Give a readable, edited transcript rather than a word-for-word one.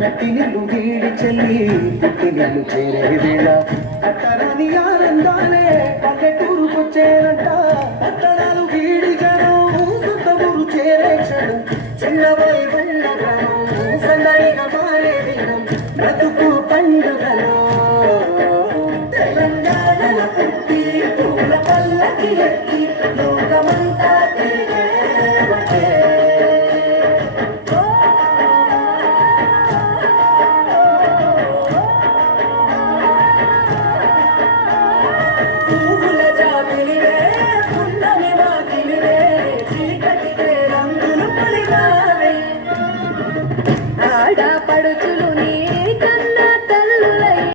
మెట్టినిల్లు వీడి చెల్లి పుట్టినిల్లు చేరే వేళ అట్టరాని ఆనందాలే పల్లెటూరుకొచ్చేనంట పట్టణాలు వీడి జనం సొంత ఊరు చేరే క్షణం చిన్నవారి బండ గ్రామం సందడిగా మారే దినం బ్రతుకు పండుగలో తెలంగాణ పుట్టి పూల పల్లకి ఎక్కి లోకమంతా తిరిగేవటే పువ్వుల జాబిలివే పున్నమి వాకిలివే చీకటికే రంగులు పొలిగావే ఆడపడుచు